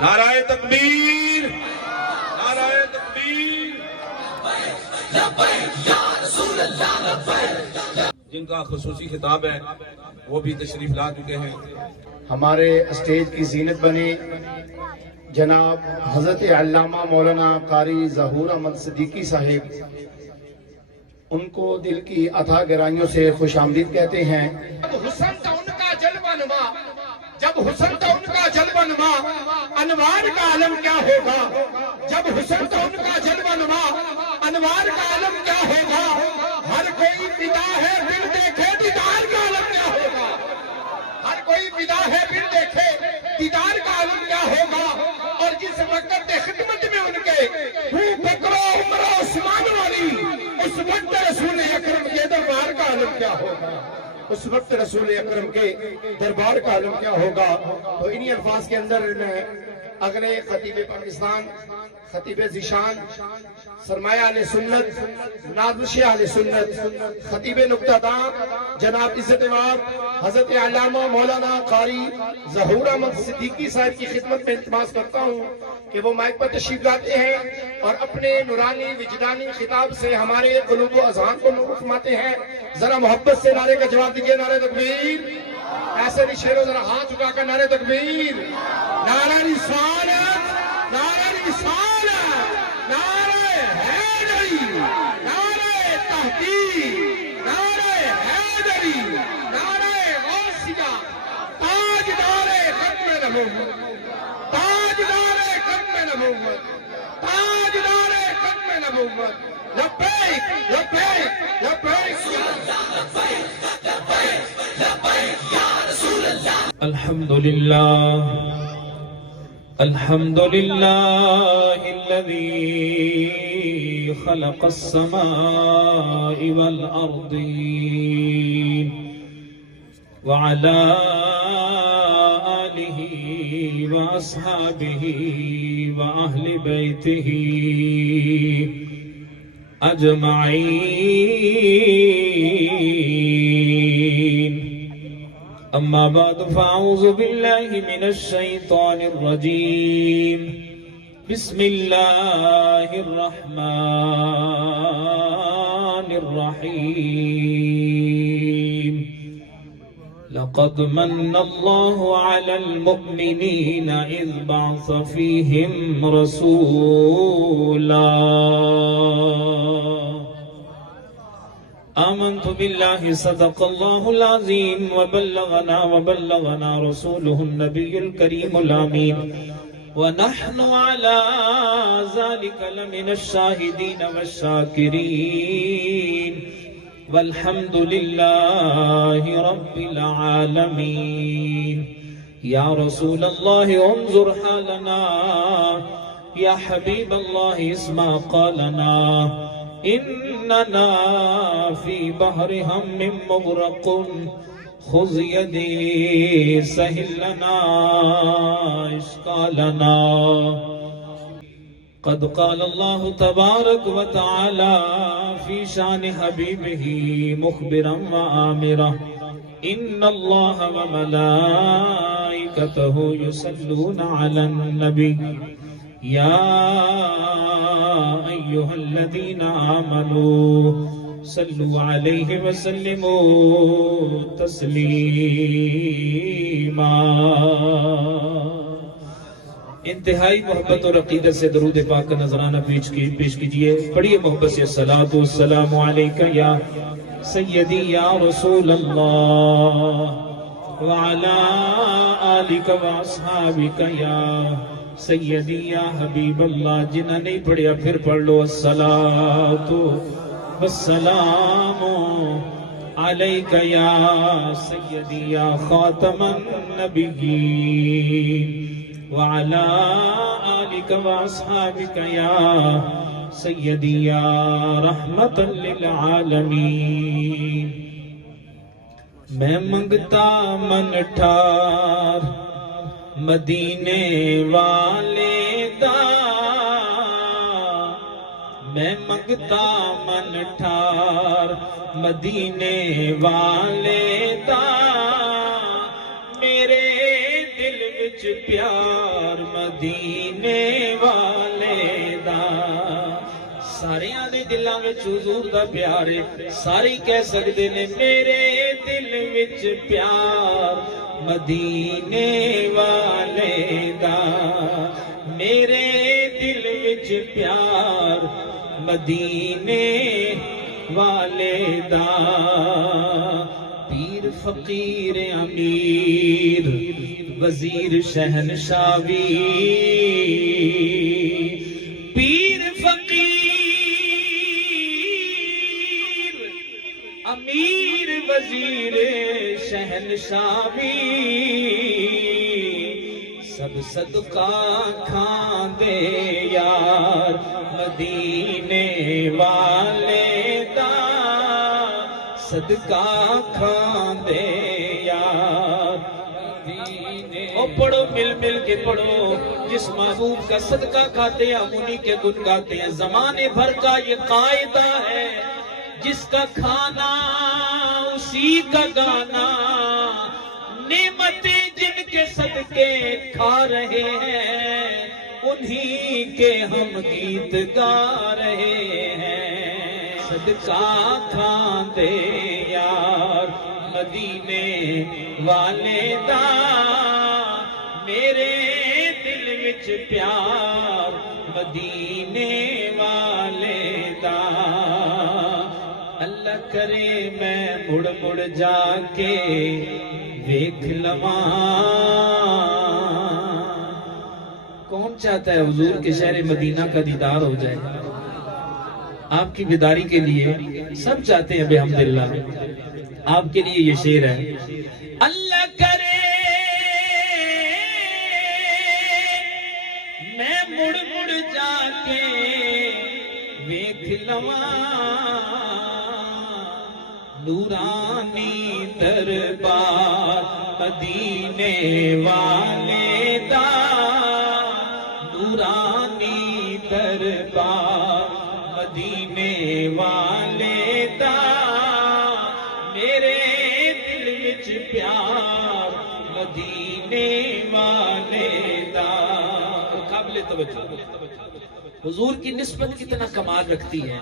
نعرہ تکبیر، نعرہ تکبیر۔ جن کا خصوصی خطاب ہے وہ بھی تشریف لا چکے ہیں۔ ہمارے اسٹیج کی زینت بنے جناب حضرت علامہ مولانا قاری ظہور احمد صدیقی صاحب، ان کو دل کی اتھا گہرائیوں سے خوش آمدید کہتے ہیں۔ جب حسن تھا ان کا جلوہ نما، جب حسن تھا ان کا جلوہ نما، انوار کا عالم کیا ہوگا؟ جب حسن تھا ان کا جلوہ نما، انوار کا عالم کیا ہوگا؟ ہر کوئی فدا ہے پھر دیکھے دیدار کا عالم کیا ہوگا؟ ہر کوئی فدا ہے پھر دیکھے دیدار کا عالم کیا ہوگا؟ اور جس وقت خدمت میں ان کے بکر و عمر و عثمان والی، اس وقت رسول اکرم کے دربار کا عالم کیا ہوگا؟ اس وقت رسول اکرم کے دربار کا عالم کیا ہوگا؟ تو انہی الفاظ کے اندر میں اگلے خطیب پاکستان، خطیب ذیشان، سرمایہ اہل سنت، نازش اہل سنت، خطیب نقطہ داں جناب عزت مآب حضرت علامہ مولانا قاری ظہور احمد صدیقی صاحب کی خدمت میں التماس کرتا ہوں کہ وہ مائک پر تشریف لاتے ہیں اور اپنے نورانی وجدانی خطاب سے ہمارے قلوب و اذہان کو نور فرماتے ہیں۔ ذرا محبت سے نعرے کا جواب دیجیے، نعرہ تکبیر۔ ایسے نہیں شیرو، ذرا ہاتھ اٹھا کر نعرہ تکبیر، نعرہ رسالت، نعرہ رسالت، نعرہ حیدری، نعرہ تحقیق، نعرہ حیدری، نعرہ غوثیہ، تاجدار ختم نبوت، تاجدار ختم نبوت، تاجدار ختم نبوت، لبیک لبیک لبیک الحمد لله الحمد لله الذي خلق السماء والأرضين وعلى آله وأصحابه وأهل بيته أجمعين، أما بعد فأعوذ بالله من الشيطان الرجيم، بسم الله الرحمن الرحيم، لقد من الله على المؤمنين إذ بعث فيهم رسولا آمنت بالله صدق الله العظيم وبلغنا رسوله النبي الكريم الأمين، ونحن على ذلك لمن الشاهدين والشاكرين، والحمد لله رب العالمين۔ يا رسول الله انظر حالنا، يا حبيب الله اسمع قالنا، إننا في بحر هم مغرق، خذ يدي سهل لنا إشكالنا۔ قد قال الله تبارك وتعالى في شان حبيبه مخبرا وآمرا، إن الله وملائكته يصلون على النبي، يا أيها الذين آمنوا صلوا عليه وسلموا تسليما۔ انتہائی محبت اور عقیدت سے درود پاک کا نذرانہ پیش کیجئے، پڑھیے محبت سے الصلاۃ والسلام علیک یا سیدی یا رسول اللہ وعلی آلک واصحابک یا سیدی یا حبیب اللہ۔ جنہاں نہیں پڑھیا پھر پڑھ لو، الصلاۃ والسلام علیک یا سیدی یا خاتم النبیین وعلى آلك وأصحابك يا سيدي يا رحمة للعالمين۔ میں منگتا من ٹھار مدینے والے دا، میں منگتا من ٹھار مدینے والے دا، میرے دل وچ پیار مدینے والے دا ساریاں دے دلاں وچ حضور دا پیار ہے سارے کہہ سکدے نے میرے دل وچ پیار مدینے والے دا میرے دل وچ پیار مدینے والے دا پیر فقیر امیر وزیر شہنشاہ پیر فقیر امیر وزیر شہنشاہ سب صدقہ کھان دے یار مدینے والے دا صدقہ کھان دے یار او پڑھو مل مل کے پڑھو جس محبوب کا صدقہ کھاتے ہیں انہی کے گن گاتے ہیں زمانے بھر کا یہ قاعدہ ہے جس کا کھانا اسی کا گانا نعمتیں جن کے صدقے کھا رہے ہیں انہی کے ہم گیت گا رہے ہیں صدقہ کھان دے یار مدینے والے دا میرے دل وچ پیار مدینے والے دا اللہ کرے میں مڑ مڑ جا کے دیکھ لواں کون چاہتا ہے حضور کے شہر مدینہ کا دیدار ہو جائے آپ کی بیداری کے لیے سب چاہتے ہیں بحمداللہ آپ کے لیے یہ شعر ہے اللہ کرے میں مڑ مڑ جا کے دیکھ لواں نورانی دربار مدینے والے دا نورانی دربار مدینے والے دا میرے دل وچ پیار مدینے والے دا قابل توجہ حضور کی نسبت کتنا کمال رکھتی ہے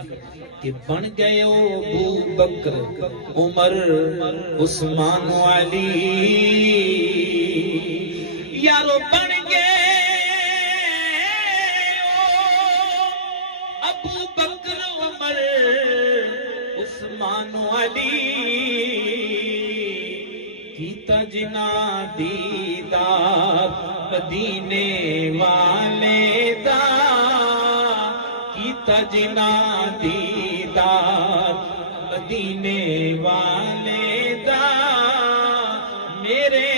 کہ بن گئے ابو بکر عمر عثمان و علی یارو بن گئے ابو بکر عمر عثمان و علی کیتا جنا دیدار مدینے والے دا کیتا جنا دیدار مدینے والے دا میرے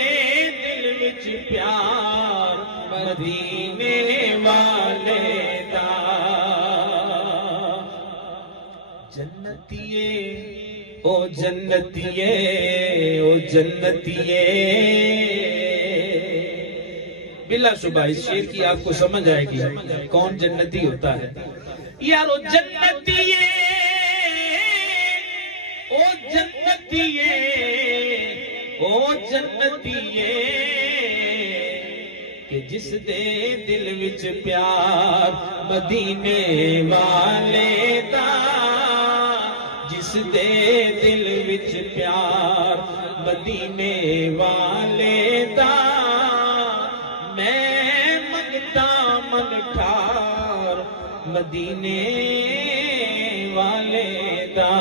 دل وچ پیار مدینے والے دا جنتیے او جنتیے او جنتیے بلا شبہ اس شعر کی آپ کو سمجھ آئے گی کون جنتی ہوتا ہے یارو جنتیے او جنتیے او جنتیے کہ جس دے دل وچ پیار مدینے والے دا جس دے دل وچ پیار مدینے والے دا میں منگتا من ٹھار مدینے والے دا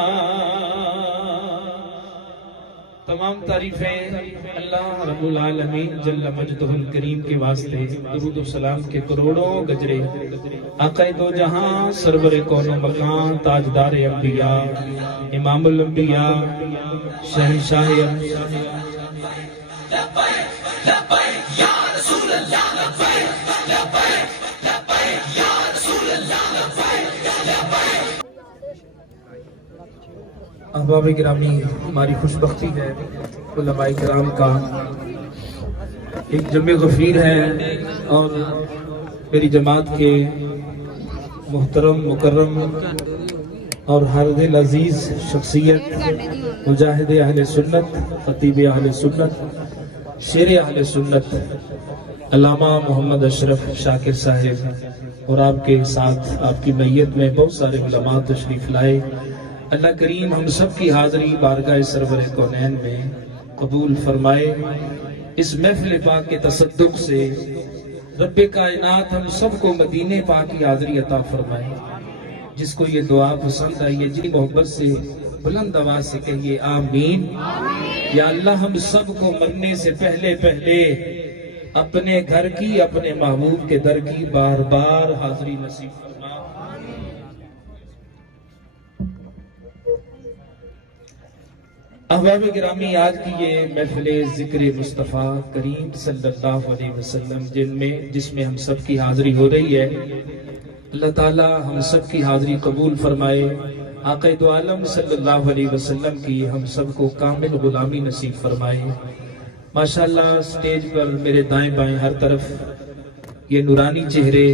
تمام تعریفیں اللہ رب العالمین جل مجدہ الکریم کے واسطے درود و سلام کے کروڑوں گجرے آقا دو جہاں سرور کون و مکان تاجدار انبیاء امام الانبیاء شہنشاہ احباب گرامی ہماری خوش بختی ہے علماء کرام کا ایک جمع غفیر ہے اور میری جماعت کے محترم مکرم اور ہر دل عزیز شخصیت مجاہد اہل سنت خطیب اہل سنت شیر اہل سنت علامہ محمد اشرف شاکر صاحب اور آپ کے ساتھ آپ کی میت میں بہت سارے علماء تشریف لائے. اللہ کریم ہم سب کی حاضری بارگاہ سرور کونین میں قبول فرمائے. اس محفل پاک کے تصدق سے رب کائنات ہم سب کو مدینے پاک کی حاضری عطا فرمائے. جس کو یہ دعا پسند آئی ہے جی محبت سے بلند آواز سے کہیے آمین. یا اللہ ہم سب کو مرنے سے پہلے پہلے اپنے گھر کی اپنے محبوب کے در کی بار بار حاضری نصیب فرما. احباب گرامی، آج کی یہ محفل ذکر مصطفیٰ کریم صلی اللہ علیہ وسلم جس میں ہم سب کی حاضری ہو رہی ہے، اللہ تعالی ہم سب کی حاضری قبول فرمائے. آقا دو عالم صلی اللہ علیہ وسلم کی ہم سب کو کامل غلامی نصیب فرمائے. ماشاءاللہ سٹیج پر میرے دائیں بائیں ہر طرف یہ نورانی چہرے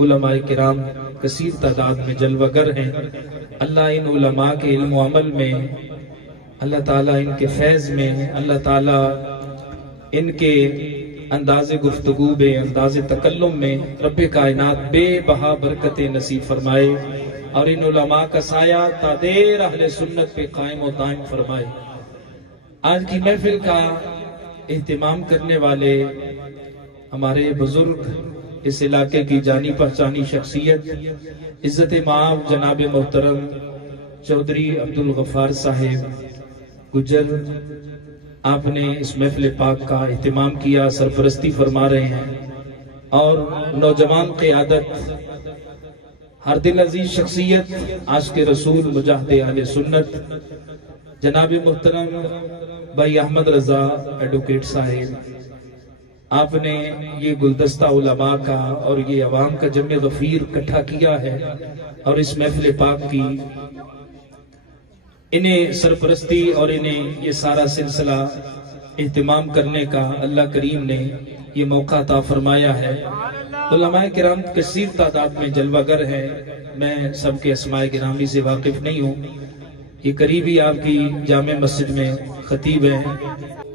علماء کرام کثیر تعداد میں جلوہ گر ہیں. اللہ ان علماء کے علم و عمل میں، اللہ تعالیٰ ان کے فیض میں، اللہ تعالیٰ ان کے انداز گفتگو میں، انداز تکلم میں رب کائنات بے بہا برکتیں نصیب فرمائے اور ان علماء کا سایہ تا دیر اہل سنت پہ قائم و دائم فرمائے. آج کی محفل کا اہتمام کرنے والے ہمارے بزرگ، اس علاقے کی جانی پہچانی شخصیت، عزت مآب جناب محترم چودھری عبدالغفار صاحب گجر، آپ نے اس محفل پاک کا اہتمام کیا، سرپرستی فرما رہے ہیں. اور نوجوان قیادت، ہر دل عزیز شخصیت، عاشق رسول، مجاہد اہل سنت جناب محترم بھائی احمد رضا ایڈوکیٹ صاحب، آپ نے یہ گلدستہ علماء کا اور یہ عوام کا جمع غفیر اکٹھا کیا ہے اور اس محفل پاک کی انہیں سرپرستی اور انہیں یہ سارا سلسلہ اہتمام کرنے کا اللہ کریم نے یہ موقع عطا فرمایا ہے. علماء کرام کثیر تعداد میں جلوہ گر ہے. میں سب کے اسماء گرامی سے واقف نہیں ہوں. یہ قریبی آپ کی جامع مسجد میں خطیب ہیں،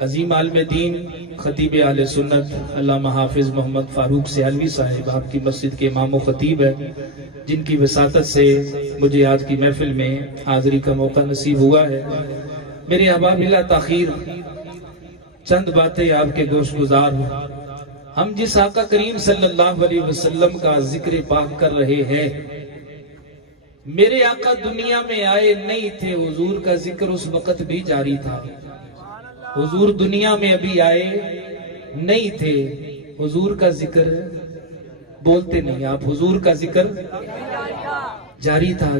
عظیم عالم دین، خطیب اہل سنت علامہ حافظ محمد فاروق سیالوی صاحب آپ کی مسجد کے امام و خطیب ہے، جن کی وساطت سے مجھے آج کی محفل میں حاضری کا موقع نصیب ہوا ہے. میرے احباب، بلا تاخیر چند باتیں آپ کے گوش گزار ہوں. ہم جس آقا کریم صلی اللہ علیہ وسلم کا ذکر پاک کر رہے ہیں، میرے آقا دنیا میں آئے نہیں تھے، حضور کا ذکر اس وقت بھی جاری تھا. حضور دنیا میں ابھی آئے نہیں تھے، حضور کا ذکر بولتے نہیں آپ، حضور کا ذکر جاری تھا.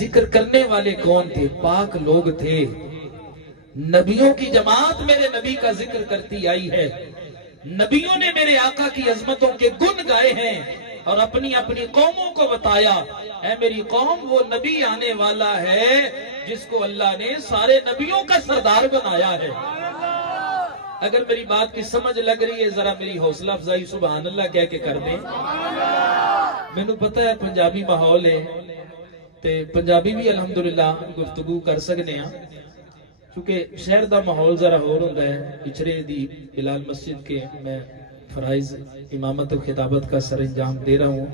ذکر کرنے والے کون تھے؟ پاک لوگ تھے. نبیوں کی جماعت میرے نبی کا ذکر کرتی آئی ہے. نبیوں نے میرے آقا کی عظمتوں کے گن گائے ہیں اور اپنی اپنی قوموں کو بتایا، اے میری قوم، وہ نبی آنے والا ہے جس کو اللہ نے سارے نبیوں کا سردار بنایا ہے. اگر میری بات کی سمجھ لگ رہی ہے، ذرا میری حوصلہ افزائی سبحان اللہ کہہ کے کر دیں. مینوں پتہ ہے پنجابی ماحول ہے تے پنجابی بھی الحمدللہ گفتگو کر سکنے ہیں، کیونکہ شہر دا ماحول ذرا ہور ہوندا ہے. پچھڑے دی بلال مسجد کے میں فرائض امامت و خطابت کا سر انجام دے رہا ہوں.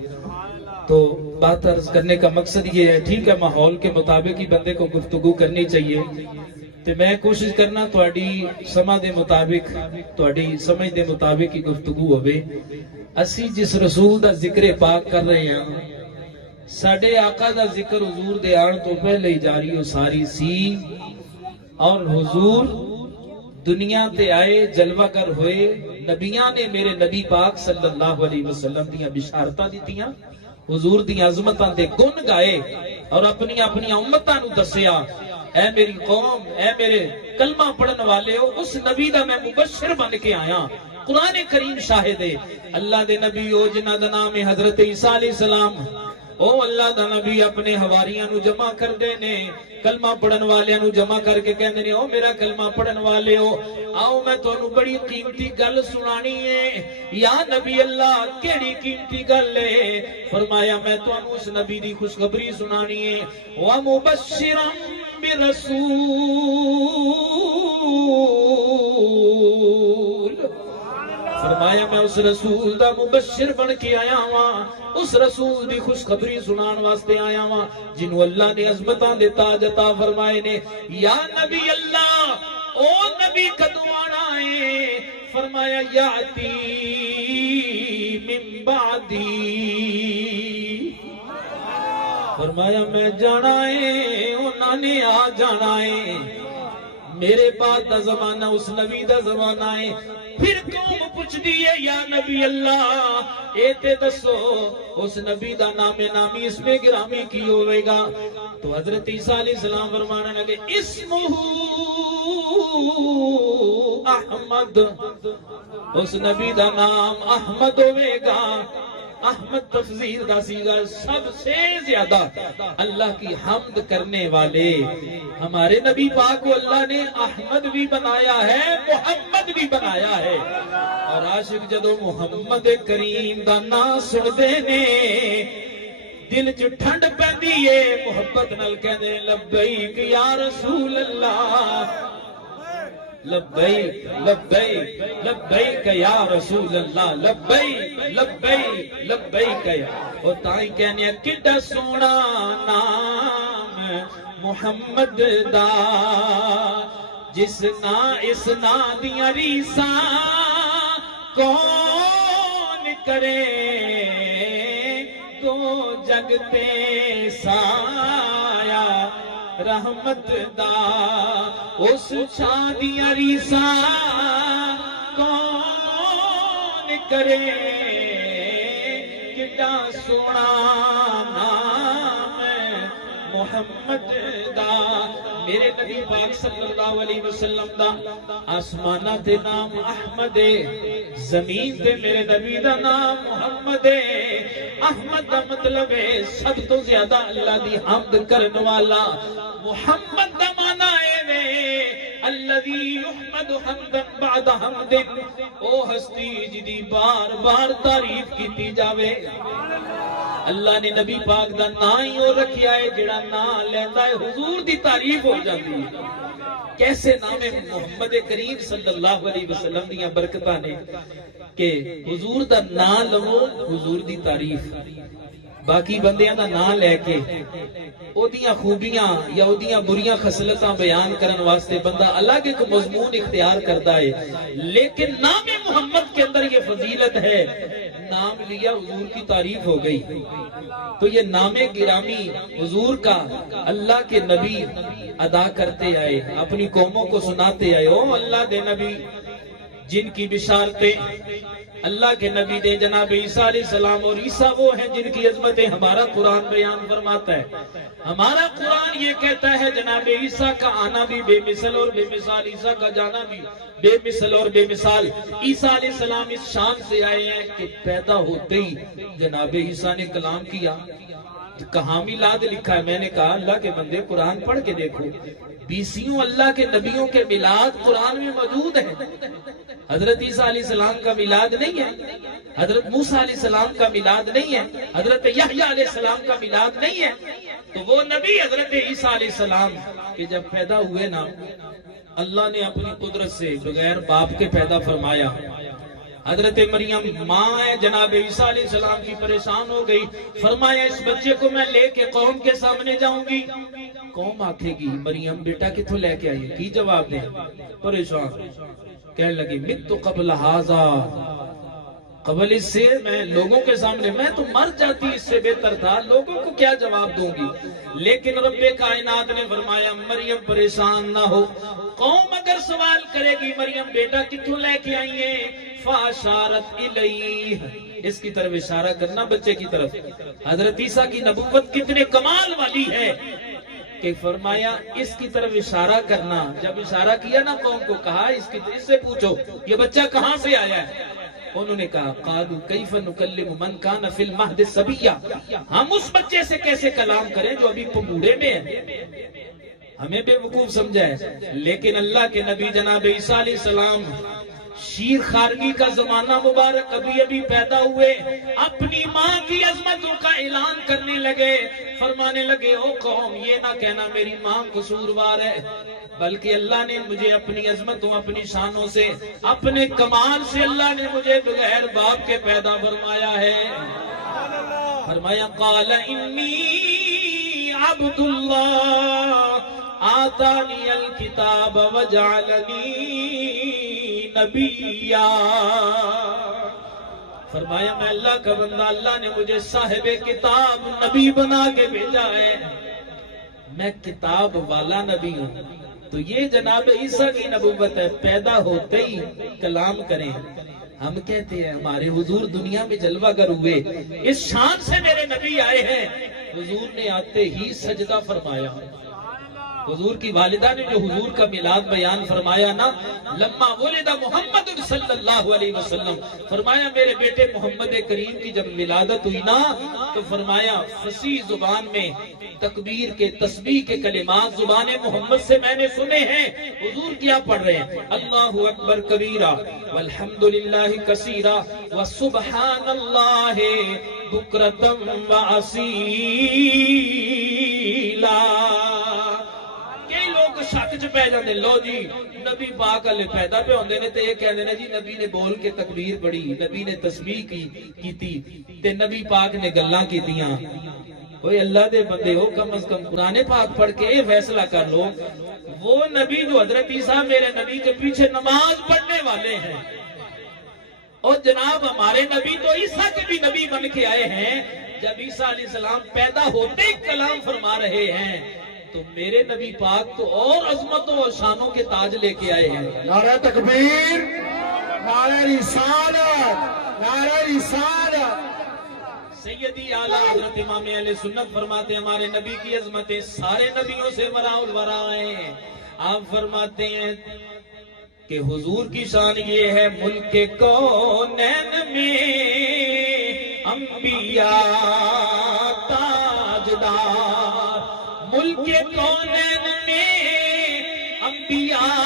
تو بات عرض کرنے کا مقصد یہ ہے، ٹھیک ہے ماحول کے مطابق ہی بندے کو گفتگو کرنی چاہیے، تو میں کوشش کرنا تہاڈی سمجھ دے مطابق، تہاڈی سمجھ دے مطابق ہی گفتگو ہوے. اسی جس رسول دا ذکر پاک کر رہے ہیں، ساڈے آقا دا ذکر حضور دے آن تو پہلے ہی جاری و ساری سی، اور حضور دنیا تے آئے، جلوہ گر ہوئے. نبیاں نے میرے نبی پاک صلی اللہ علیہ وسلم دیاں بشارتاں دتیاں، حضور دی عظمتاں دے گن گائے اور اپنی اپنی امتاں نو دسیا، اے میری قوم، اے میرے کلمہ پڑھن والے ہو، اس نبی دا میں مبشر بن کے آیا. قرآن کریم شاہد ہے. اللہ دے نبی ہو جنہ دا نام حضرت عیسیٰ علیہ السلام، او اللہ دا نبی اپنے حواریاں نو جمع کر دے نے، کلمہ پڑھن والے نو جمع کر کے کہندے نے، او میرا کلمہ پڑھن والے ہو، آؤ میں تانوں بڑی قیمتی گل سنانی ہے. یا نبی اللہ، کیڑی قیمتی گل ہے؟ فرمایا میں تانوں اس نبی دی خوشخبری سنانی ہے. وَمُبَشِّرًا بِرَسُولٍ، فرمایا فرمایا میں اس رسول دا مبشر بن کے آیا ہاں، اس رسول دی خوشخبری سنان واسطے آیا ہاں جنہوں اللہ نے عظمتاں دے تاج عطا فرمائے نے۔ یا نبی اللہ، او نبی کدوں آنا ہے؟ فرمایا یاتی من بعدی، فرمایا میں جانا ہے، انہوں نے آ جانا ہے، میرے بعد دا زمانہ اس نبی دا زمانہ ہے۔ پھر قوم پوچھ دیئے یا نبی اللہ اے تے دسو اس نبی دا نام نامی اس میں گرامی کی ہوئے گا؟ تو حضرت عیسیٰ علیہ السلام فرمانے لگے اسمہ احمد، اس نبی دا نام احمد ہوئے گا۔ احمد تفضیل دا سیغہ، سب سے زیادہ اللہ کی حمد کرنے والے ہمارے نبی پاک کو اللہ نے احمد بھی بنایا ہے، محمد بھی بنایا ہے۔ اور عاشق جدو محمد کریم دا نام سن دے نے دل چ ٹھنڈ پیندی ہے، محبت نال کہندے لبیک یا رسول اللہ، لبیک لبیک لبیک یا رسول اللہ، لبیک لبیک لبیک یا۔ اور تائیں کہنے کڈا سونا نام محمد دا، جس نا اس نا دیاں ریساں کون کرے، تو جگتے سایہ رحمت دا، اس شادیاں ریساں کون کرے، کڈا سونا نام محمد دا۔ میرے نبی پاک صلی اللہ علیہ وسلم دا آسمانہ تے نام احمد ہے، زمین تے میرے نبی دا نام محمد ہے۔ احمد دا مطلب ہے سب تو زیادہ اللہ دی حمد کرن والا، محمد دا معنی ہے الذی یحمد حمدا بعد حمد، او ہستی جدی بار بار تعریف کیتی جاوے۔ اللہ نے نبی پاک دا نا ہی اور رکھیا ہے جڑا نا لیندا ہے حضور دی تعریف ہو جاتی ہے۔ کیسے نام محمد کریم صلی اللہ علیہ وسلم دیاں برکتاں نے کہ حضور دا نا لو حضور دی تعریف، باقی بندیاں دا نا لے کے او دیاں خوبیاں یا او دیاں بریاں خصلتاں بیان کرن واسطے بندہ الگ ایک مضمون اختیار کرتا ہے، لیکن نام محمد کے اندر یہ فضیلت ہے، نام لیا حضور کی تعریف ہو گئی۔ تو یہ نام گرامی حضور کا اللہ کے نبی ادا کرتے آئے، اپنی قوموں کو سناتے آئے، او اللہ دے نبی جن کی بشارتیں اللہ کے نبی دے جناب عیسیٰ علیہ السلام، اور عیسیٰ وہ ہیں جن کی عظمتیں ہمارا قرآن بیان فرماتا ہے۔ ہمارا قرآن یہ کہتا ہے جناب عیسیٰ کا آنا بھی بے مثل اور بے مثال، عیسیٰ کا جانا بھی بے مثل اور بے مثال۔ عیسیٰ علیہ السلام اس شان سے آئے ہیں کہ پیدا ہوتے ہی جناب عیسیٰ نے کلام کیا۔ کہاں میلاد لکھا ہے؟ میں نے کہا اللہ کے بندے قرآن پڑھ کے دیکھو، بیسیوں اللہ کے نبیوں کے میلاد قرآن میں موجود ہیں۔ حضرت عیسیٰ علیہ السلام کا میلاد نہیں ہے، حضرت موسیٰ علیہ السلام کا میلاد نہیں ہے، حضرت یحییٰ علیہ السلام کا میلاد نہیں ہے۔ تو وہ نبی حضرت عیسیٰ علیہ السلام کہ جب پیدا ہوئے نا، اللہ نے اپنی قدرت سے بغیر باپ کے پیدا فرمایا۔ حضرت مریم ماں ہے جناب عیسیٰ علیہ السلام کی، پریشان ہو گئی، فرمایا اس بچے کو میں لے کے قوم کے سامنے جاؤں گی، قوم آکھے گی مریم بیٹا کتھوں لے کے آئی؟ کی جواب دیں؟ پریشان کہنے لگی مت قبل ھذا، قبل اس سے میں لوگوں کے سامنے، میں تو مر جاتی اس سے بہتر تھا، لوگوں کو کیا جواب دوں گی؟ لیکن رب کائنات نے فرمایا مریم پریشان نہ ہو، قوم اگر سوال کرے گی مریم بیٹا کتوں لے کے آئی ہے، فاشارت الیہ، اس کی طرف اشارہ کرنا بچے کی طرف۔ حضرت عیسیٰ کی نبوت کتنے کمال والی ہے کہ فرمایا اس کی طرف اشارہ کرنا۔ جب اشارہ کیا نا قوم کو، کہا اس سے پوچھو یہ بچہ کہاں سے آیا ہے؟ انہوں نے کہا قالوا کیف نکلم من کان فی المہد صبیا، ہم اس بچے سے کیسے کلام کریں جو ابھی پنگوڑے میں ہے؟ ہمیں بے وقوف سمجھا ہے، لیکن اللہ کے نبی جناب عیسیٰ علیہ السلام شیر خارگی کا زمانہ مبارک ابھی ابھی پیدا ہوئے، اپنی ماں کی عظمتوں کا اعلان کرنے لگے۔ فرمانے لگے او قوم یہ نہ کہنا میری ماں قصوروار ہے، بلکہ اللہ نے مجھے اپنی عظمتوں اپنی شانوں سے اپنے کمال سے اللہ نے مجھے بغیر باپ کے پیدا فرمایا ہے۔ فرمایا قال انی عبد اللہ آتانی الکتاب وجعلنی نبیا۔ فرمایا میں اللہ کا بندہ، اللہ نے مجھے صاحب کتاب نبی بنا کے بھیجا ہے، میں کتاب والا نبی ہوں۔ تو یہ جناب عیسیٰ کی نبوت ہے، پیدا ہوتے ہی کلام کریں۔ ہم کہتے ہیں ہمارے حضور دنیا میں جلوہ گر ہوئے، اس شان سے میرے نبی آئے ہیں، حضور نے آتے ہی سجدہ فرمایا۔ حضور کی والدہ نے جو حضور کا میلاد بیان فرمایا نا، لما ولد محمد صلی اللہ علیہ وسلم، فرمایا میرے بیٹے محمد کریم کی جب ولادت ہوئی نا تو فرمایا فصیح زبان میں تکبیر کے تسبیح کے کلمات زبان محمد سے میں نے سنے ہیں۔ حضور کیا پڑھ رہے ہیں؟ اللہ اکبر کبیرہ والحمدللہ کثیرہ وسبحان اللہ بکرۃ واسیلا۔ شک چ پہ جاندے، لو جی نبی پاک والے پیدا پہ ہوندے نے تے یہ کہندے نے جی نبی نے بول کے تکبیر پڑھی، نبی نے تسبیح کیتی تے نبی پاک نے گلاں کیتیاں۔ اوے اللہ دے بندے ہو، کم از کم قرآن پاک پڑھ کے یہ فیصلہ کر لو، وہ نبی جو حضرت عیسیٰ میرے نبی کے پیچھے نماز پڑھنے والے ہیں، اور جناب ہمارے نبی تو عیسیٰ کے بھی نبی بن کے آئے ہیں، جب عیسیٰ علیہ السلام پیدا ہوتے ہی کلام فرما رہے ہیں تو میرے نبی پاک تو اور عظمتوں اور شانوں کے تاج لے کے آئے ہیں۔ نعرہ تکبیر، نعرہ رسالت، نعرہ رسالت۔ سیدی اعلیٰ حضرت امام اہل سنت فرماتے ہیں ہمارے نبی کی عظمتیں سارے نبیوں سے وراء الورا ہیں۔ آپ فرماتے ہیں کہ حضور کی شان یہ ہے ملک کونین میں انبیاء تاجدار، ملک کونین میں انبیاء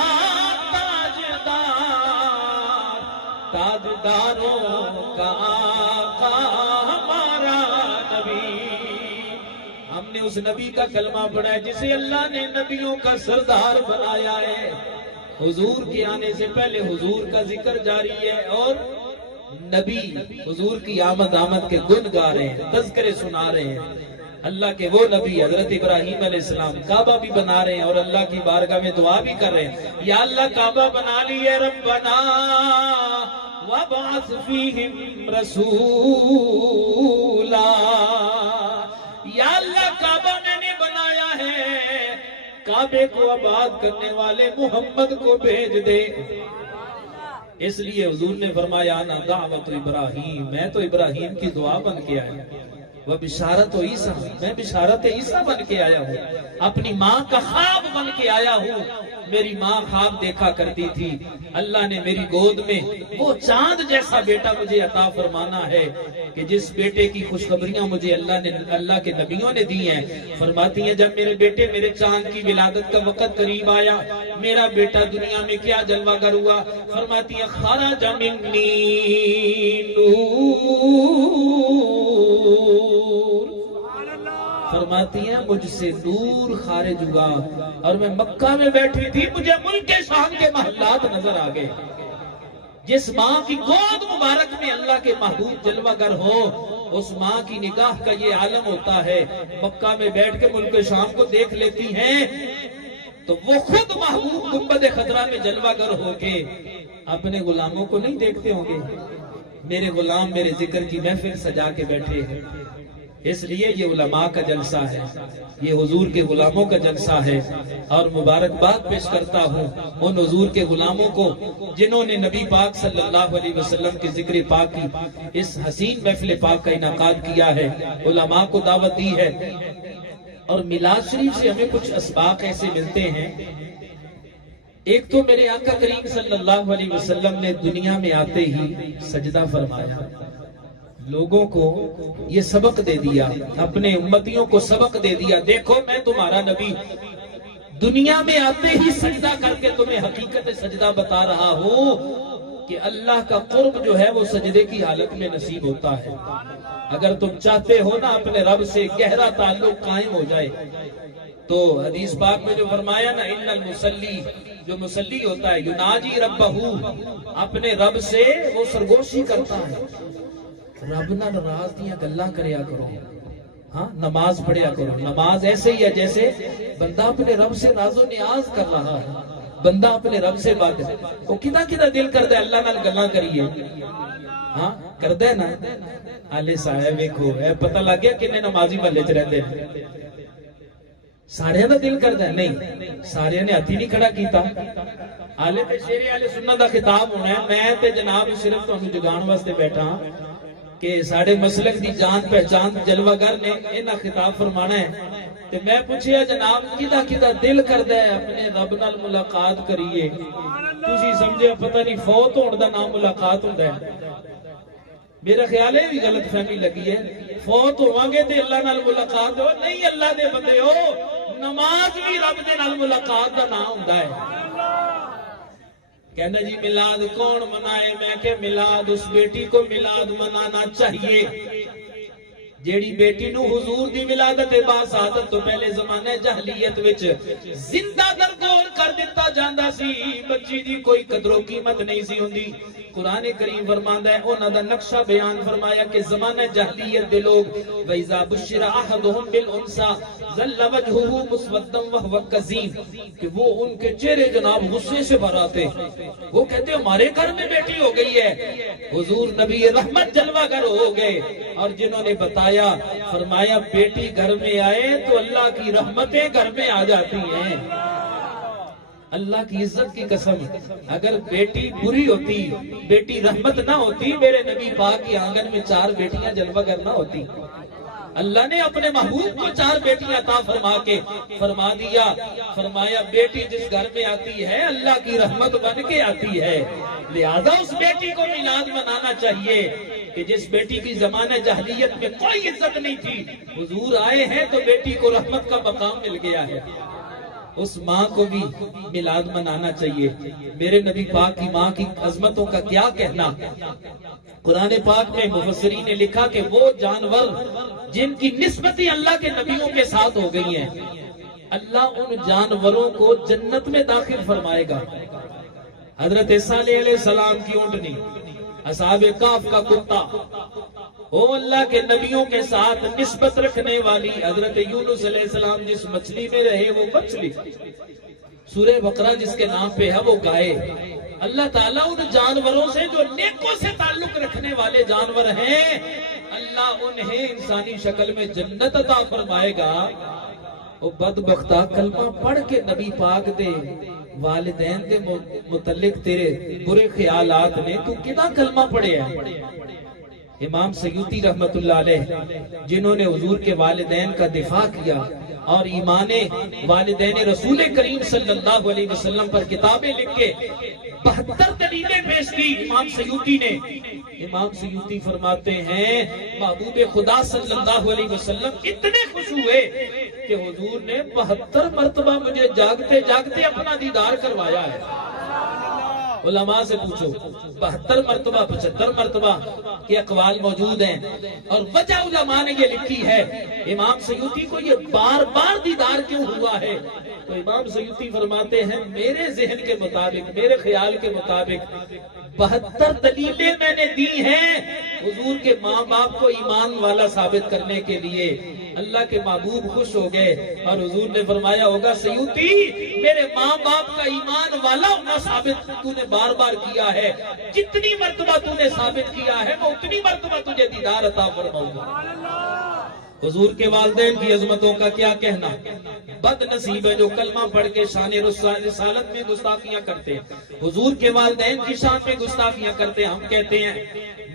تاجدار، تاجداروں کا آقا ہمارا نبی۔ ہم نے اس نبی کا کلمہ پڑھا ہے جسے اللہ نے نبیوں کا سردار بنایا ہے۔ حضور کے آنے سے پہلے حضور کا ذکر جاری ہے، اور نبی حضور کی آمد کے گن گا رہے ہیں، تذکرے سنا رہے ہیں۔ اللہ کے وہ نبی حضرت ابراہیم علیہ السلام کعبہ بھی بنا رہے ہیں اور اللہ کی بارگاہ میں دعا بھی کر رہے ہیں، یا اللہ کعبہ بنا لی ہے، ربنا وابعث فیہم رسولا، یا اللہ کعبہ میں نے بنایا ہے، کعبے کو آباد کرنے والے محمد کو بھیج دے۔ اس لیے حضور نے فرمایا انا دعوت ابراہیم، میں تو ابراہیم کی دعا بن کے آیا ہوں، وہ بشارت و عیسیٰ، میں بشارت عیسیٰ بن کے آیا ہوں، اپنی ماں کا خواب بن کے آیا ہوں۔ میری ماں خواب دیکھا کرتی تھی، اللہ نے میری گود میں وہ چاند جیسا بیٹا مجھے عطا فرمانا ہے کہ جس بیٹے کی خوشخبریاں مجھے اللہ کے نبیوں نے دی ہیں۔ فرماتی ہیں جب میرے بیٹے میرے چاند کی ولادت کا وقت قریب آیا، میرا بیٹا دنیا میں کیا جلوہ گر ہوا، فرماتی ہیں خرج منی نور، فرماتی ہیں مجھ سے نور خارج ہوا، اور میں مکہ میں بیٹھی تھی، مجھے ملک شام کے محلات نظر آگئے۔ جس ماں کی گود مبارک میں اللہ کے محبوب جلوہ گر ہو، اس ماں کی نگاہ کا یہ عالم ہوتا ہے۔ مکہ میں بیٹھ کے ملک شام کو دیکھ لیتی ہیں تو وہ خود محبوب گنبد خضرا میں جلوہ گر ہو کے اپنے غلاموں کو نہیں دیکھتے ہوں گے، میرے غلام میرے ذکر کی محفل سجا کے بیٹھے ہیں۔ اس لیے یہ علماء کا جلسہ ہے، یہ حضور کے غلاموں کا جلسہ ہے، اور مبارکباد پیش کرتا ہوں ان حضور کے غلاموں کو جنہوں نے نبی پاک صلی اللہ علیہ وسلم کے ذکر پاک کی اس حسین محفل پاک کا انعقاد کیا ہے، علماء کو دعوت دی ہے۔ اور میلاد شریف سے ہمیں کچھ اسباق ایسے ملتے ہیں۔ ایک تو میرے آقا کریم صلی اللہ علیہ وسلم نے دنیا میں آتے ہی سجدہ فرمایا، لوگوں کو یہ سبق دے دیا، اپنے امتیوں کو سبق دے دیا، دیکھو میں تمہارا نبی دنیا میں آتے ہی سجدہ کر کے تمہیں حقیقت سجدہ بتا رہا ہوں۔ کہ اللہ کا قرب جو ہے وہ سجدے کی حالت میں نصیب ہوتا ہے. اگر تم چاہتے ہو نا اپنے رب سے گہرا تعلق قائم ہو جائے تو حدیث پاک میں جو فرمایا نا ان المصلی، جو مصلی ہوتا ہے یناجی ربہو، اپنے رب سے وہ سرگوشی کرتا ہے. رب نال راز دیاں گلاں کریا کرو، ہاں نماز پڑھیا کرو. نماز ایسے ہی ہے جیسے بندہ اپنے رب سے راز و نیاز کر رہا ہے. بندہ اپنے رب سے بات ہے وہ کدا کدا دل کرتا ہے اللہ نال گلاں کریے، ہاں کردا ہے نا. آلے صاحب ویکھو اے پتہ لگ گیا کنے نمازی محلے چ رہندے ہیں. سارے دا دل کردا ہے نہیں، سارے نے ہاتھ ہی نہیں کھڑا کیتا. آلے تے شیر اہل سنت دا خطاب ہونا ہے. میں تے جناب صرف تانوں جگان واسطے بیٹھا ہاں کہ ساڑھے مسلک دی جان پہچان جلوہ گر نے انہاں خطاب فرمانا ہے. تے میں پوچھیا جناب کدا کدا دل کردا ہے اپنے رب نال ملاقات کریے. تسی سمجھے پتہ نہیں فوت ہون دا نام ملاقات ہوندا ہے. میرا خیال ہے بھی غلط فہمی لگی ہے. فوت ہوواں گے تے اللہ نال ملاقات ہو نہیں. اللہ دے بندے ہو نماز بھی رب دے نال ملاقات دا نام ہوندا ہے. کہنا جی میلاد کون منائے؟ میں کہ میلاد اس بیٹی کو میلاد منانا چاہیے جیڑی بیٹی نو حضور دی ولادت باسعادت تو پہلے زمانے جہلیت وچ زندہ درگور کر دیتا جاندا سی. بچی دی کوئی قدر و قیمت نہیں سی ہوندی. قرآن کریم فرماندا ہے انہاں دا نقشہ بیان فرمایا کہ زمانہ جہلیت دے لوگ وَإِذَا بُشِّرَ أَحَدُهُمْ بِالْأُنْثَىٰ ظَلَّ وَجْهُهُ مُسْوَدًّا وَهُوَ كَظِيمٌ کہ وہ ان کے چہرے جناب غصے سے بھر آتے. وہ کہتے ہمارے گھر میں بیٹی ہو گئی ہے. حضور نبی رحمت جلوہ گر ہو گئے اور جنہوں نے بتایا فرمایا بیٹی گھر میں آئے تو اللہ کی رحمتیں گھر میں آ جاتی ہیں. اللہ کی عزت کی قسم اگر بیٹی بری ہوتی، بیٹی رحمت نہ ہوتی، میرے نبی پاک کی آنگن میں 4 بیٹیاں جلوہ گر نہ ہوتی. اللہ نے اپنے محبوب کو 4 بیٹیاں عطا فرما کے فرما دیا. فرمایا بیٹی جس گھر میں آتی ہے اللہ کی رحمت بن کے آتی ہے. لہذا اس بیٹی کو میلاد منانا چاہیے کہ جس بیٹی کی زمانہ جہلیت میں کوئی عزت نہیں تھی، حضور آئے ہیں تو بیٹی کو رحمت کا مقام مل گیا ہے. اس ماں کو بھی میلاد منانا چاہیے. میرے نبی پاک کی ماں کی عظمتوں کا کیا کہنا. قرآن پاک میں مفسرین نے لکھا کہ وہ جانور جن کی نسبتیں اللہ کے نبیوں کے ساتھ ہو گئی ہیں اللہ ان جانوروں کو جنت میں داخل فرمائے گا. حضرت صالح علیہ السلام کی اونٹنی، اصحاب کہف کا کتا، او اللہ کے نبیوں کے ساتھ نسبت رکھنے والی حضرت یونس علیہ السلام جس مچھلی میں رہے وہ مچھلی، سورہ بقرہ جس کے نام پہ ہے وہ گائے. اللہ تعالیٰ ان جانوروں سے جو نیکوں سے تعلق رکھنے والے جانور ہیں اللہ انہیں انسانی شکل میں جنت عطا فرمائے گا. وہ بدبختہ کلمہ پڑھ کے نبی پاک دے والدین دے متعلق تیرے برے خیالات نے تو کدا کلمہ پڑھے ہے. امام سیوطی رحمت اللہ علیہ جنہوں نے حضور کے والدین کا دفاع کیا اور ایمان والدین رسول کریم صلی اللہ علیہ وسلم پر کتابیں لکھ کے 72 دلیلیں پیش کی امام سیوطی نے. امام سیوطی فرماتے ہیں محبوب خدا صلی اللہ علیہ وسلم اتنے خوش ہوئے کہ حضور نے 72 مرتبہ مجھے جاگتے جاگتے اپنا دیدار کروایا ہے. علماء سے پوچھو 72 مرتبہ 75 مرتبہ کے اقوال موجود ہیں اور وجہ علماء نے یہ لکھی ہے امام سیوطی کو یہ بار بار دیدار کیوں ہوا ہے. تو امام سیوطی فرماتے ہیں میرے ذہن کے مطابق، میرے خیال کے مطابق 72 دلیلیں میں نے دی ہیں حضور کے ماں باپ کو ایمان والا ثابت کرنے کے لیے. اللہ کے محبوب خوش ہو گئے اور حضور نے فرمایا ہوگا سیوطی میرے ماں باپ کا ایمان والا ہونا ثابت تو نے بار بار کیا ہے، جتنی مرتبہ تو نے ثابت کیا ہے میں اتنی مرتبہ تجھے دیدار عطا فرماؤں گا. حضور کے والدین کی عظمتوں کا کیا کہنا. بد نصیب ہے جو کلمہ پڑھ کے شان رسالت میں گستاخیاں کرتے ہیں، حضور کے والدین کی شان میں گستاخیاں کرتے ہیں. ہم کہتے ہیں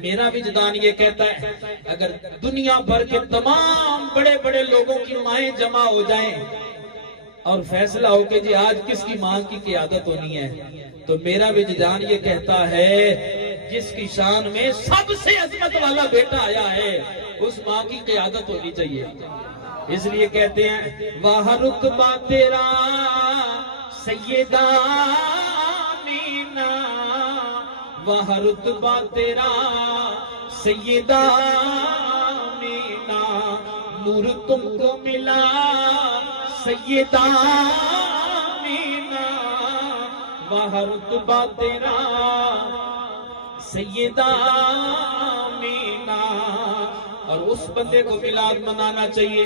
میرا وجدان یہ کہتا ہے اگر دنیا بھر کے تمام بڑے بڑے لوگوں کی مائیں جمع ہو جائیں اور فیصلہ ہو کہ جی آج کس کی ماں کی قیادت ہونی ہے تو میرا وجدان یہ کہتا ہے جس کی شان میں سب سے عظمت والا بیٹا آیا ہے اس ماں کی قیادت ہونی چاہیے. اس لیے کہتے ہیں واہ رتبہ تیرا سیدہ آمینہ وہاں رتبہ تیرا سیدہ آمینہ، نور تم کو ملا سیدہ آمینہ، وہاں رتبہ تیرا سیدہ آمینہ۔ اور اس بندے کو میلاد منانا چاہیے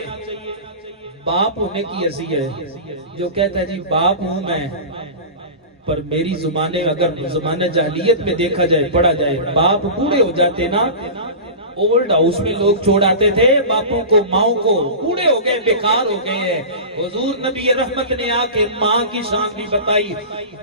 باپ ہونے کی حیثیت ہے، جو کہتا ہے جی باپ ہوں میں، پر میری زمانے اگر زمانہ جاہلیت میں دیکھا جائے پڑھا جائے، باپ بوڑھے ہو جاتے نا، اولڈ ہاؤس میں لوگ چھوڑ آتے تھے باپوں کو ماؤں کو، بوڑھے ہو گئے بیکار ہو گئے ہیں۔ حضور نبی رحمت نے آ کے ماں کی شان بھی بتائی،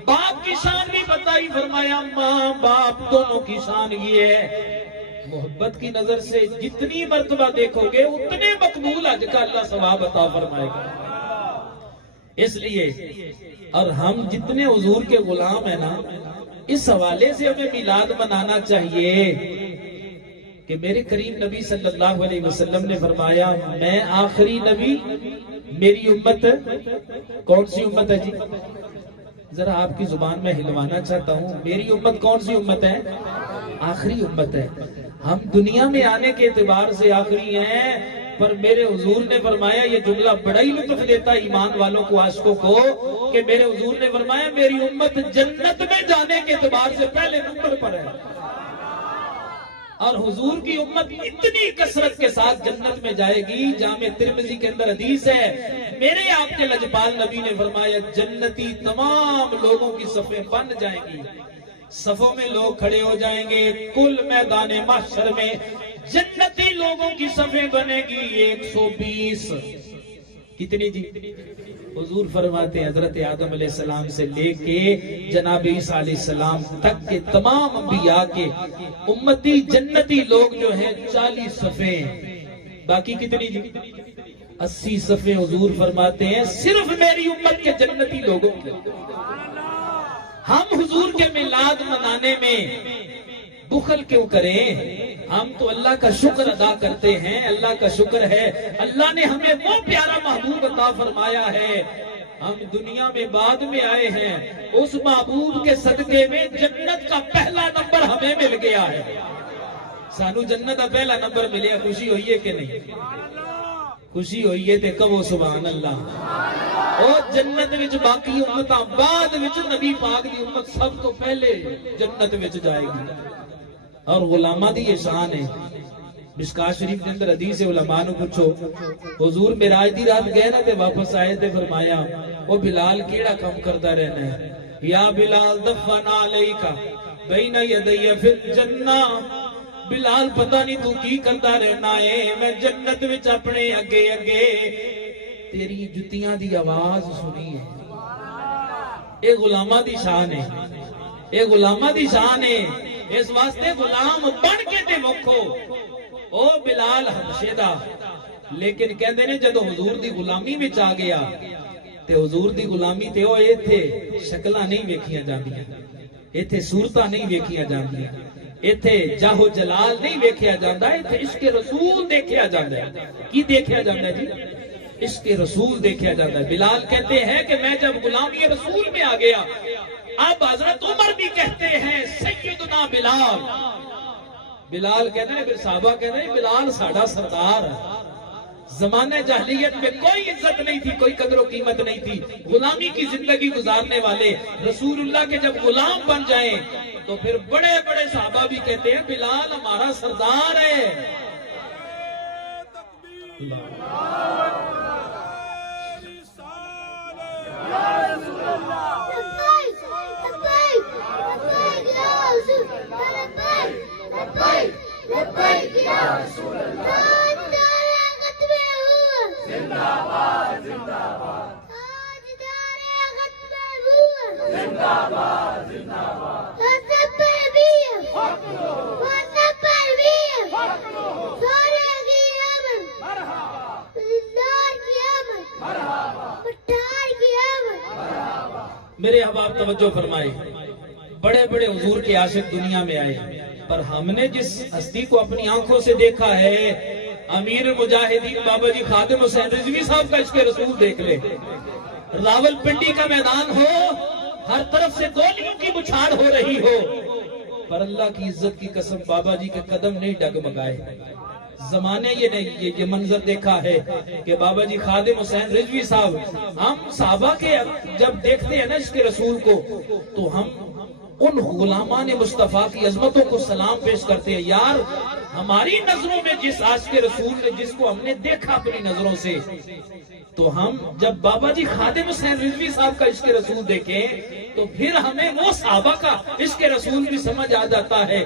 باپ کی شان بھی بتائی، فرمایا ماں باپ دونوں کی شان یہ ہے، محبت کی نظر سے جتنی مرتبہ دیکھو گے اتنے مقبول اج کا اللہ ثواب عطا فرمائے گا۔ اس لیے اور ہم جتنے حضور کے غلام ہیں نا، اس حوالے سے ہمیں میلاد منانا چاہیے کہ میرے کریم نبی صلی اللہ علیہ وسلم نے فرمایا میں آخری نبی، میری امت کون سی امت ہے جی؟ ذرا آپ کی زبان میں ہلوانا چاہتا ہوں، میری امت کون سی امت ہے؟ آخری امت ہے۔ ہم دنیا میں آنے کے اعتبار سے آخری ہیں، پر میرے حضور نے فرمایا، یہ جملہ بڑا ہی لطف دیتا ایمان والوں کو، عاشقوں کو، کہ میرے حضور نے فرمایا میری امت جنت میں جانے کے اعتبار سے پہلے نمبر پر ہے، اور حضور کی امت اتنی کثرت کے ساتھ جنت میں جائے گی۔ جامع ترمذی کے اندر حدیث ہے، میرے آپ کے لجپال نبی نے فرمایا جنتی تمام لوگوں کی صفیں بن جائیں گی، صفوں میں لوگ کھڑے ہو جائیں گے، کل میدان محشر میں جنتی لوگوں کی صفیں بنے گی 120۔ کتنی جی؟ حضور فرماتے ہیں حضرت آدم علیہ السلام سے لے کے جناب عیسیٰ علیہ السلام تک کے تمام انبیاء کے امتی جنتی لوگ جو ہیں 40 صفیں، باقی کتنی جی؟ 80 صفیں حضور فرماتے ہیں صرف میری امت کے جنتی لوگوں کے۔ ہم حضور کے میلاد منانے میں بخل کیوں کریں؟ ہم تو اللہ کا شکر ادا کرتے ہیں، اللہ کا شکر ہے اللہ نے ہمیں وہ پیارا محبوب عطا فرمایا ہے، ہم دنیا میں بعد میں آئے ہیں، اس محبوب کے صدقے میں جنت کا پہلا نمبر ہمیں مل گیا ہے۔ سانو جنت کا پہلا نمبر ملیا، خوشی ہوئی ہے کہ نہیں؟ خوشی ہوئی ہے تے کہو سبحان اللہ۔ اور جنت وچ باقی امتاں بعد وچ نبی پاک دی امت سب تو پہلے جنت وچ جائے گی، اور غلامہ دی یہ شان ہے۔ مشکاۃ شریف کے اندر حدیث علماء نو پوچھو، حضور معراج دی رات گئے نا تے واپس آئے تے فرمایا او بلال کیڑا کام کردا رہنا ہے؟ یا بلال دفن علیک بین یدی فی الجنہ، بلال پتہ نہیں تو کی کردا رہنا ہے، میں جنت وچ اپنے اگے اگے تیری جتیاں دی آواز سنی ہے۔ اے غلامہ دی شان ہے، اے غلامہ دی شان ہے، اس واسطے غلام بن کے تے وکھو او بلال حبشے دا، لیکن کہندے نے جدو حضور دی غلامی وچ آ گیا تے حضور دی غلامی تے او ایتھے شکلاں نہیں ویکھیاں جاندیاں، ایتھے صورتاں نہیں ویکھیاں جاندیاں، ایتھے جاہو جلال نہیں ویکھیا جاندا، ایتھے عشق رسول دیکھیا جاندا ہے۔ کی دیکھیا جاندا ہے جی؟ عشق رسول دیکھیا جاندا ہے۔ بلال کہتے ہیں کہ میں جب غلامی رسول میں آ گیا، اب حضرت عمر بھی کہتے ہیں سیدنا بلال، بلال کہتے ہیں، پھر صحابہ کہتے ہیں بلال ساڈا سردار ہے۔ زمانہ جاہلیت میں کوئی عزت نہیں تھی، کوئی قدر و قیمت نہیں تھی، غلامی کی زندگی گزارنے والے رسول اللہ کے جب غلام بن جائیں تو پھر بڑے بڑے صحابہ بھی کہتے ہیں بلال ہمارا سردار ہے۔ میرے احباب توجہ فرمائے، بڑے بڑے حضور کے عاشق دنیا میں آئے، پر ہم نے جس ہستی کو اپنی آنکھوں سے دیکھا ہے، امیر مجاہدین بابا جی خادم حسین رضوی صاحب کا عشق رسول دیکھ لے، راول پنڈی کا میدان ہو، ہر طرف سے گولیوں کی بچھاڑ ہو رہی ہو، پر اللہ کی عزت کی قسم بابا جی کے قدم نہیں ڈگمگائے. زمانے یہ نہیں یہ منظر دیکھا ہے کہ بابا جی خادم حسین رضوی صاحب، ہم صحابہ کے جب دیکھتے ہیں نا عشق رسول کو تو ہم ان غلامان مصطفیٰ کی عظمتوں کو سلام پیش کرتے ہیں. یار ہماری نظروں میں جس عاشق رسول نے جس کو ہم نے دیکھا اپنی نظروں سے، تو ہم جب بابا جی خادم حسین رضوی صاحب کا عشق رسول دیکھیں تو پھر ہمیں وہ صحابہ کا عشق رسول بھی سمجھ آ جاتا ہے.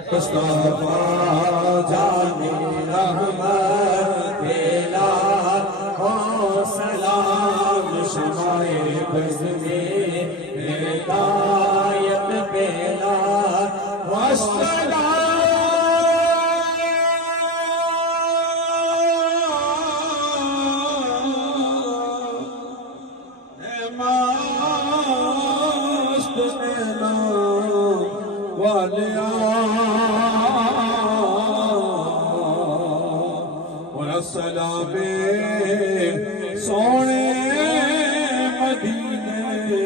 سلام سونے مدینے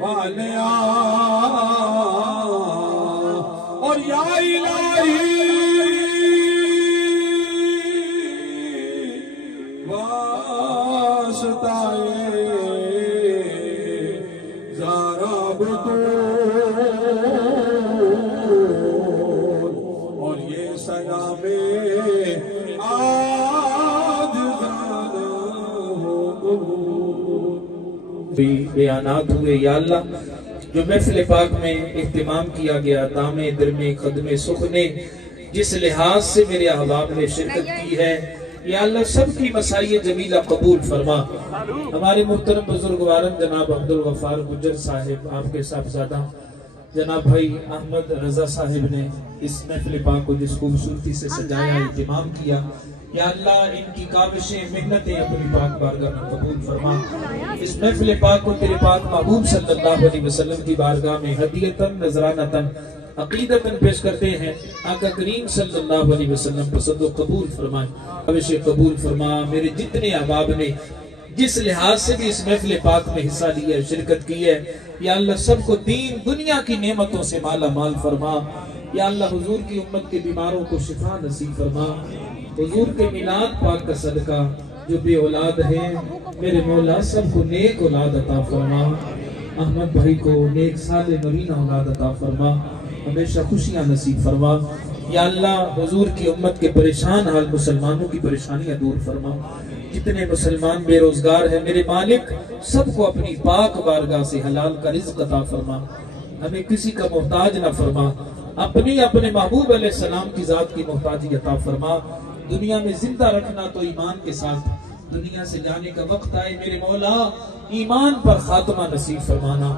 والیا اور یا الہی واسطہ زارا بطول اور یہ سلام بیانات ہوئے. یا اللہ جو محفل پاک میں اہتمام کیا گیا دام درم قدم سخ نے جس لحاظ سے میرے احباب نے شرکت کی ہے، یا اللہ سب کی مسائی جمیلہ قبول فرما. ہمارے محترم بزرگوارن جناب عبدالغفار گجر صاحب، آپ کے صاحبزادہ جناب بھائی احمد رضا صاحب نے اس محفل پاک کو جس خوبصورتی سے سجایا اہتمام کیا، یا اللہ ان کی کاوشیں محنتیں اپنی پاک بارگاہ میں قبول فرما. اس محفل پاک کو تیرے پاک محبوب صلی اللہ علیہ وسلم کی بارگاہ میں ہدیتاً نذرانتاً عقیدتاً پیش کرتے ہیں. آقا کریم صلی اللہ علیہ وسلم پسند و قبول فرمائے، کاوشیں قبول فرما. میرے جتنے احباب نے جس لحاظ سے بھی اس محفل پاک میں حصہ لیا شرکت کی ہے، یا اللہ سب کو دین دنیا کی نعمتوں سے مالا مال فرما. یا اللہ حضور کی امت کے بیماروں کو شفا نصیب فرما. حضور کے میلاد پاک کا صدقہ جو بے اولاد ہیں میرے مولا سب کو نیک اولاد عطا فرما. احمد بھائی کو نیک صالح نوینہ اولاد عطا فرما، ہمیشہ خوشیاں نصیب فرما. یا اللہ حضور کی امت کے پریشان حال مسلمانوں کی پریشانیاں دور فرما. جتنے مسلمان بے روزگار ہیں میرے مالک سب کو اپنی پاک بارگاہ سے حلال کا رزق عطا فرما. ہمیں کسی کا محتاج نہ فرما، اپنے محبوب علیہ السلام کی ذات کی محتاجی عطا فرما. دنیا میں زندہ رکھنا تو ایمان کے ساتھ، دنیا سے جانے کا وقت آئے میرے مولا ایمان پر خاتمہ نصیب فرمانا.